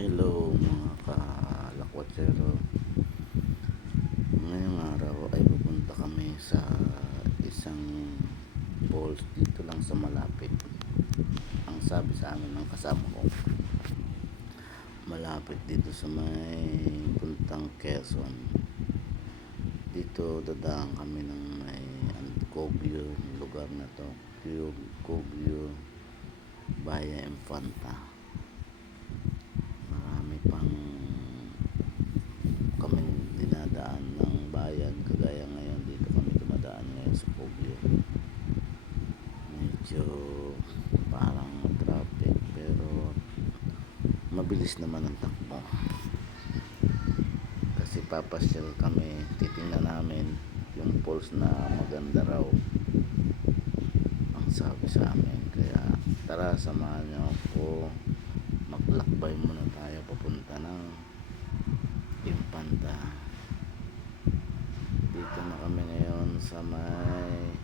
Hello mga kalakwatsero. Ngayong araw ay pupunta kami sa isang falls dito lang sa malapit. Ang sabi sa amin ng kasama ko, malapit dito sa may puntang Quezon. Dito dadaan kami ng may Cogyo, lugar na to, Cogyo, Baya Infanta. Marami pang kami dinadaan ng bayan, kagaya ngayon dito kami dumadaan ngayon sa Poglio. Medyo parang traffic pero mabilis naman ang takbo kasi papasyal kami, titingnan namin yung falls na maganda raw ang sabi sa amin. Kaya tara, samahan niyo ako, maglakbay muna tayo papunta ng Infanta. Dito na kami ngayon sa may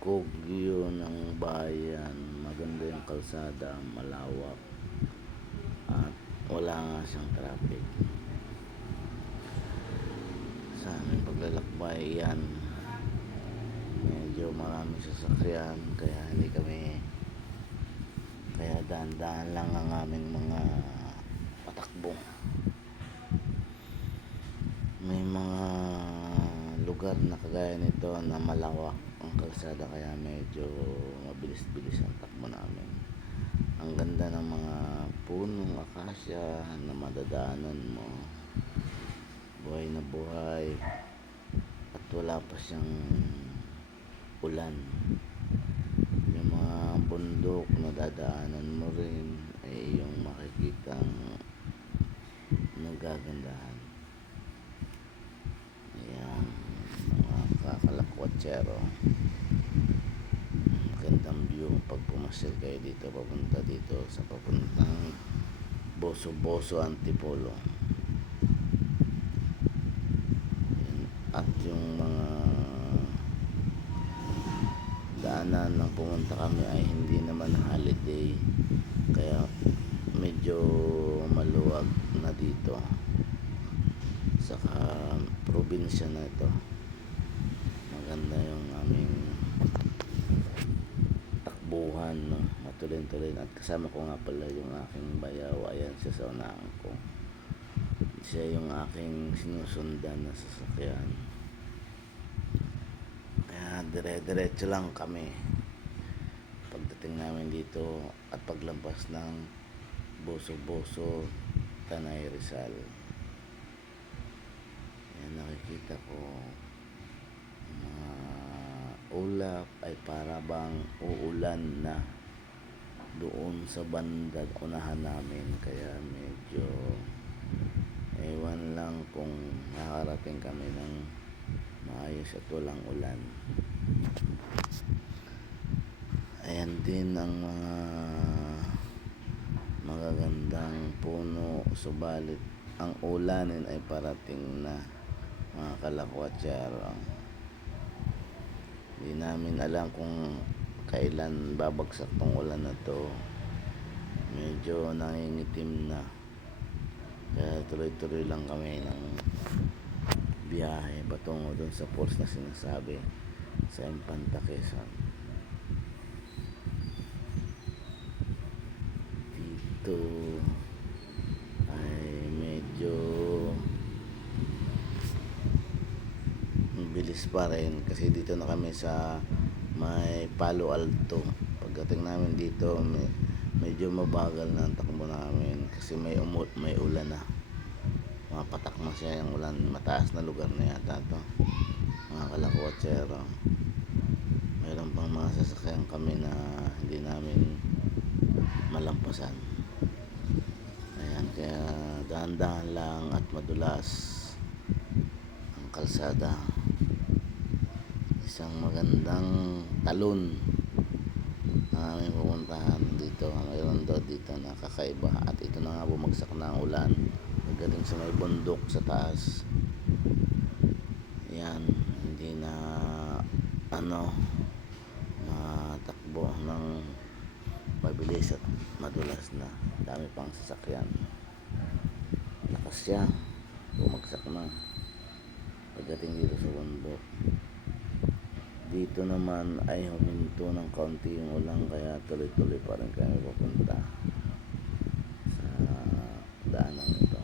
Kogyo ng bayan. Maganda yung kalsada, malawak at wala nga siyang traffic. Sa aming paglalakbay yan, medyo maraming sasakyan, kaya hindi kami, kaya dahan-dahan lang ang aming mga patakbo. May mga lugar na kagaya nito na malawak ang kalsada, kaya medyo mabilis-bilis ang takbo namin. Ang ganda ng mga punong akasya na madadaanan mo, buhay na buhay, at wala pa siyang ulan. Yung mga bundok na dadaanan mo rin ay yung makikitang nagagandahan. Ayan, mga kakalakwatsero, gandang view pag pumasyal kayo dito, papunta dito sa papuntang Boso Antipolo. Ayan. At yung mga daanan nang pumunta kami ay hindi naman holiday, kaya medyo maluwag na dito, saka probinsya na ito. Maganda yung aming takbuhan, no? Matuloy-tuloy. At kasama ko nga pala yung aking bayaw. Ayan siya sa unahan ko, siya yung aking sinusundan na sasakyan. Kaya dire-diretso lang kami pagdating namin dito at paglampas ng Boso Tanay Rizal. Ayan, nakikita ko mga ulap ay para bang uulan na doon sa banda unahan namin, kaya medyo ewan lang kung nakarating kami ng maayos at walang ulan. Ayan din ang mga magagandang puno, subalit ang ulanin ay parating na, mga kalakwatsero. Hindi namin alam kung kailan babagsak tong ulan na to. Medyo nangingitim na, kaya tuloy-tuloy lang kami ng biyahe patungo dun sa falls na sinasabi sa Infanta, Quezon. Dito ay medyo bilis pa rin kasi dito na kami sa may Palo Alto. Pagdating namin dito, medyo mabagal na ang takbo namin kasi may ulan na. Mapatak na siya yung ulan. Mataas na lugar na yata to, mga kalakwatsero. Mayroon pang mga sasakyan kami na hindi namin malampasan. Ayan, kaya dahan-dahan lang at madulas ang kalsada. Isang magandang talon na aming pupuntahan dito. Mayroon daw dito na kakaiba, at ito na nga, bumagsak na ang ulan pagdating sa may bundok sa taas. Yan, hindi na matakbo ng mabilis at madulas na. Dami pang sasakyan. Lakas siya, bumagsak na pagdating dito sa bundok. Dito naman ay huminto ng kaunti yung ulan, kaya tuloy-tuloy pa rin kami papunta sa daanang ito.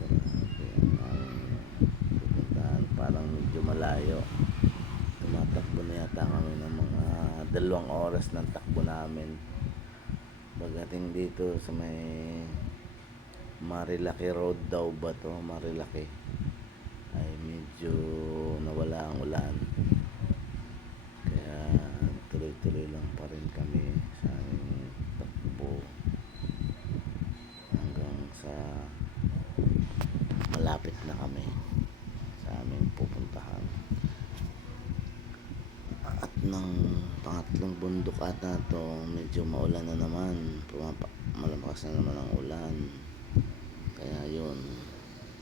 Grabe ang aming pupuntahan, parang medyo malayo. Tumatakbo na yata kami ng mga 2 oras ng takbo namin. Pagdating dito sa may Marilaki Road daw ba to? Marilaki ay medyo nawala ang ulan, kaya tuloy-tuloy lang pa rin kami sa aming takbo hanggang sa malapit na kami sa aming pupuntahan. At ng pangatlong bundok ata to, medyo maulan na naman, malakas na naman ang ulan. Kaya yun,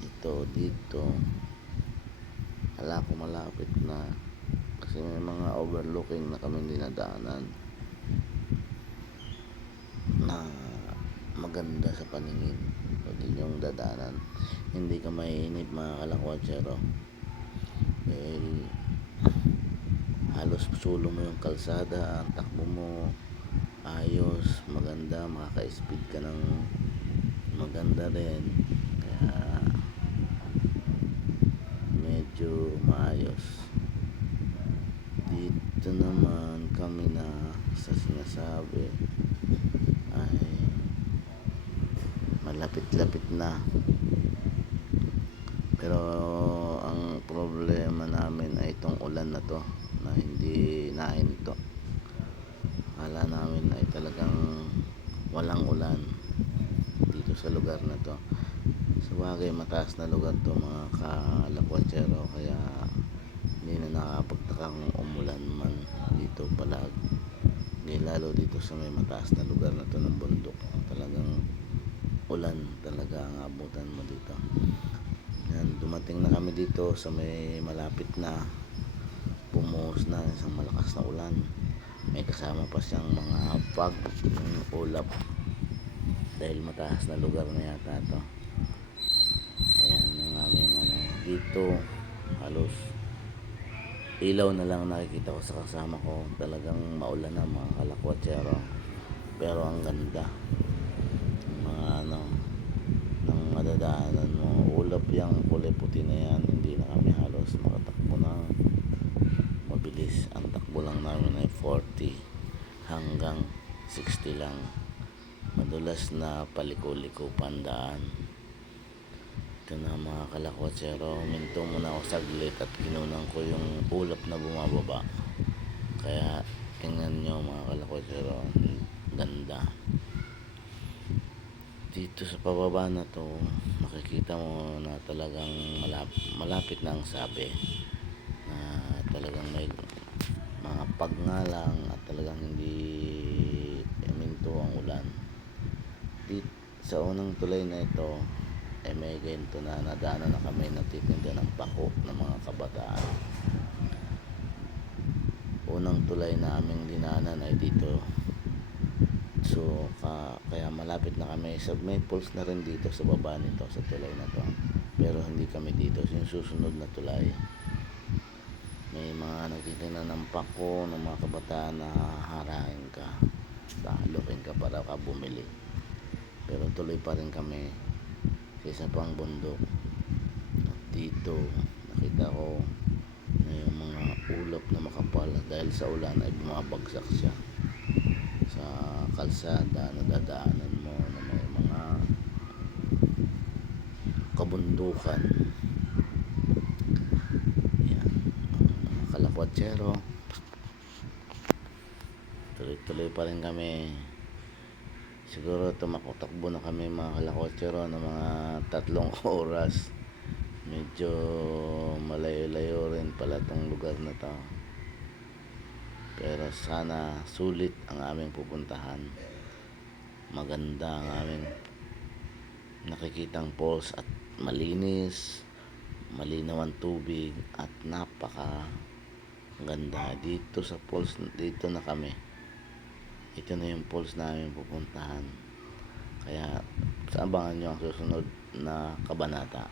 ito dito hala ko malapit na, kasi may mga overlooking na kami dinadaanan na maganda sa paningin. Pwede nyong dadaanan, hindi ka mainip mga kalakwatsero, dahil halos sulo mo yung kalsada, ang takbo mo ayos, maganda, makaka-speed ka ng maganda rin, kaya medyo maayos. Dito naman kami na sa sinasabi ay malapit-lapit na, pero ang problema namin ay itong ulan na to na hindi nahinto. Akala namin ay talagang walang ulan dito sa lugar na to. Sabagay, mataas na lugar to mga kalakwatsero, kaya hindi na nakakapagtaka kung umulan man dito palag. Hindi, lalo dito sa may mataas na lugar na to ng bundok, talagang ulan talaga ang abutan mo dito. Yan, dumating na kami dito sa may malapit na, bumuhos na isang malakas na ulan. May kasama pa siyang mga fog, yung ulap, dahil mataas na lugar na yata to. Ayan ang aming dito, halos ilaw na lang nakikita ko sa kasama ko. Talagang maulan na mga kalakwatsero, pero ang ganda ng mga ng madadaanan mo. Ulap yung kulay puti na yan, hindi na kami halos makatakbo na mabilis. Ang takbo lang namin ay 40 hanggang 60 lang. Madulas na paliko-liko pandaan. Ito na mga kalakwatsero, huminto muna ako saglit at kinunan ko yung ulap na bumababa. Kaya tingnan nyo mga kalakwatsero, ganda. Dito sa pababa na to, makikita mo na talagang malapit na ang sabi, na talagang may mga pagngalang at talagang hindi huminto ang ulan. Dito sa unang tulay na ito ay may ganito na nadaanan na kami, nagtitinda ng pako ng mga kabataan. Unang tulay na aming dinaanan ay dito. So kaya malapit na kami sa may pulse na rin dito sa baba nito sa tulay na to, pero hindi kami dito. Yung susunod na tulay, may mga nagtitinda ng pako ng mga kabataan na haharain ka, talukin ka para ka bumili. Pero tuloy pa rin kami sa isa pang bundok. At dito nakita ko na yung mga ulap na makapal, dahil sa ulan ay bumabagsak siya sa kalsada na dadaanan mo na may mga kabundukan. Yan, mga kalakwatsero, tuloy-tuloy pa rin kami. Siguro tumakbo na kami mga kalakwatsero ng mga 3 oras. Medyo malayo-layo rin pala tong lugar na to, pero sana sulit ang aming pupuntahan. Maganda ang aming nakikitang falls at malinis, malinaw ang tubig at napaka ganda. Dito sa falls, dito na kami ito na yung falls namin pupuntahan. Kaya abangan nyo ang susunod na kabanata.